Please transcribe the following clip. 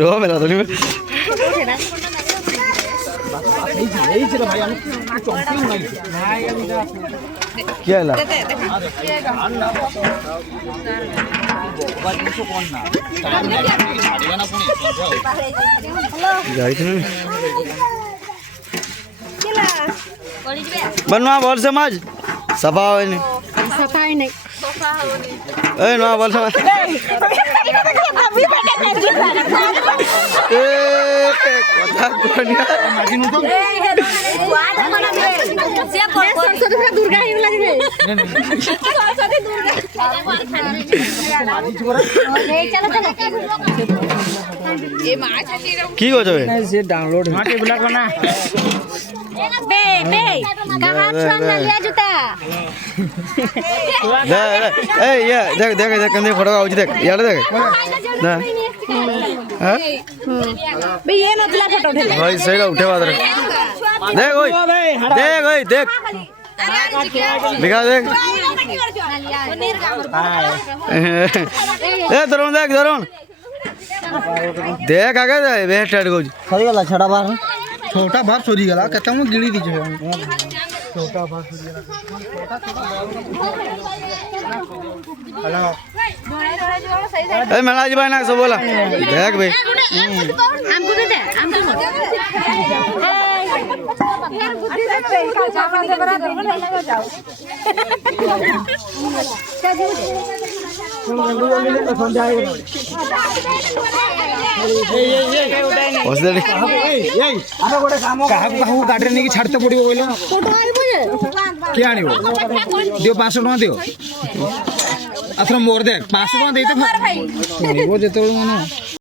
रो मेरा तो नहीं क्या ला बनवा बोल समझ सफा हो नहीं सफा ही नहीं ए ना बोल समझ কথা কোনিয়া सरस्वती दुर्गा ही लगे सरस्वती दुर्गा কি করছ से डाउनलोड माटी ब्लॉक बना बे बे कहां छन लिया जूता ए ये देख देख देख कंदे फोटो आउची देख यार देख ना हां बे ये नतला फोटो उठे भाई सही उठे बात रे देख ओए देख ओए देख दिखा देख ए दरोन देख दरोन देख आगे दे वेट स्टार्ट को सही गला छड़ा बार छोटा बार सोरी गला कहता हूं गिड़ी दीजे छोटा बार सोरी गला हेलो ए मेला जी भाई ना सब बोला देख भाई हमको भी दे हमको यार बुद्धि से जावा से बराबर लगा जाओ गाड़ी नहीं छाड़ते पड़ो बोलो क्या आनिबो दियो 500 टका दियो अथर मोर देख 500 टका देते शुणिबो जेते मन